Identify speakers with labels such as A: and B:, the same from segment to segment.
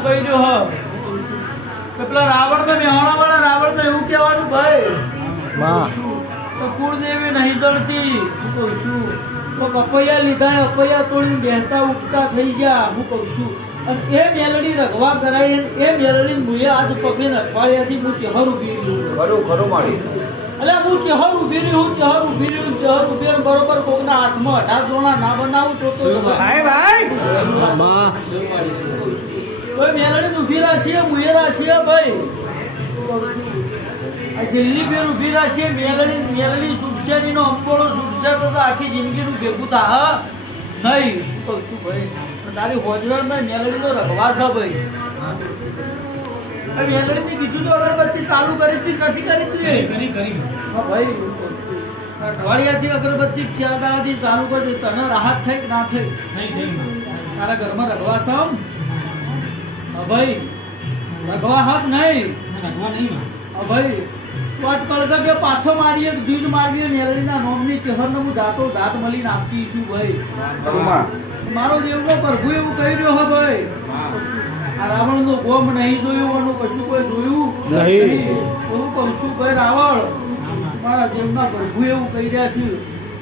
A: એવું કહી રહ્યો હ. કે પેલા રાવણ ને મેહોણા વાળા રાવણ ને એવું કહેવાનું ભાઈ.
B: માં.
A: તો કુળદેવી નહીં જળતી હું કહું છું તો પપૈયા લીધા પપૈયા તોડીને બેહતા ઉગતા થઈ ગયા હું કહું છું. અને એ મેલડી રઘવા કરાઈ એ મેલડી મુએ આજ પકડીને અઠવાડિયાથી હું ચહેર ઊભી રહ્યું
C: ખરું ખરું મારી
A: એટલે હું ચહેર ઊભી રહ્યું ચહેર ઊભી રહ્યું ચહેર ઊભી રહ્યું બરોબર કોકના હાથમાં અઢાર જોણા ના બનાવું તો તો
C: ભાઈ ભાઈ?
B: માં.
A: કોઈ મેલડી ઊભી રાખીએ મુએ રાખીએ ભાઈ. આ દિલ્હી ફેર ઊભી રાખીએ મેલડી મેલડી સુરક્ષાની નો અંબોળો સુરક્ષા તો આખી જિંદગીનું ભેગું થા નહીં કહું છું ભાઈ તારી હોજવણમાં મેલડી તો રખવા છે ભાઈ. આ બીજું તો અગરબત્તી ચાલુ કરી હતી નથી કરી તું
D: કરી કરી
A: હા ભાઈ અઠવાડિયાથી અગરબત્તી ચાલુ કરી તને રાહત થઈ કે ના થઈ? તારા ઘરમાં રગવા સમ હા હાથ નહીં.
D: રખવા નહીં માં
A: હા ભાઈ તું આજ કળશે કે પાછો મારીએ દૂધ મારીએ નેરળીના નોમની ચહેરને હું દાંતો દાંત મળીને આપતી છું ભાઈ. મારો દેવનો પ્રભુ એવું કહી રહ્યો હે ભાઈ. આ રાવણનો ગોમ નહીં જોયું એનું કશું કોઈ જોયું?
B: નહીં.
A: હું કહું છું ભાઈ રાવણ? મારા દેવના પ્રભુ એવું કહી રહ્યા છે.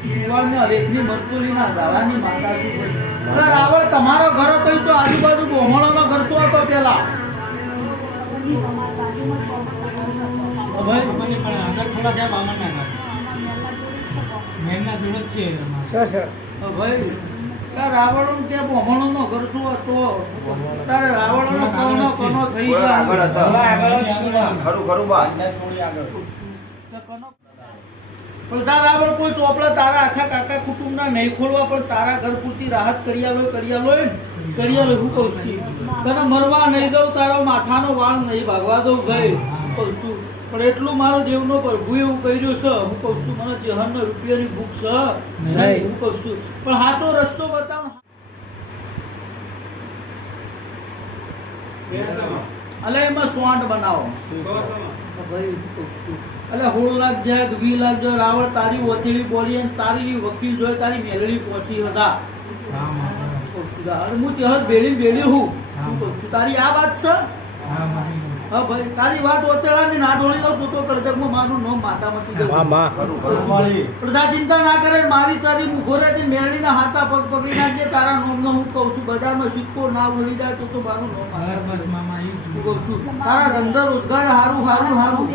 A: કુંવારને હરેકની મરચોલીના ધારાની માતા છું. રાવણ તમારો ઘર કઈ તો આજુબાજુ બોમણોનો ઘર તો હતો? પેલા રાવણ કે હતો? તારે કોનો થઈ
C: આગળ ખરું ખરું બા.
A: કોઈ ચોપડા તારા આખા કાકા કુટુંબના નહીં ખોલવા પણ તારા ઘર પૂરતી રાહત કરી આલો કરી આલો ને કરી આલો કહું છું? તને મરવા નહીં દઉં તારો માથાનો વાળ નહીં ભાગવા દઉં ભાઈ. કહું છું? પણ એટલું મારો દેવનો પ્રભુ એવું કર્યું છે. હું કહું છું મને જહરનો રૂપિયાની ભૂખ છે. નહીં. હું કહું છું. પણ હાચો રસ્તો બતાવ. અલે એમાં સ્વાંડ બનાવો. ભાઈ અલે હોળ લાખ જાય વી લાખ જાય રાવણ તારી ઓથેલી બોલી અને તારી વકીલ જોઈ તારી મેલડી પહોંચી હતા
D: હા
A: હું ત્યાં બેડી બેડી હું. હું કહું છું, તારી આ વાત છે?
D: હા
A: ભાઈ તારી વાત ઓતેડાની ના ઢોળી દઉં તું કળજગમાં મારું નામ માતામાંથી જતું.
B: માં માં
C: ખરું ખરું
A: પ્રજા ચિંતા ના કરે મારી સારી ઘોરેથી મેળીના હાથા પગ પકડી નાખજે તારા નોમનો હું કહું છું બજારમાં સિક્કો ના ઉડી જાય તો તો મારું નામ
D: બસ બસ મામા એ
A: કહું છું તારા ધંધા રોજગાર હારું હારું હારું.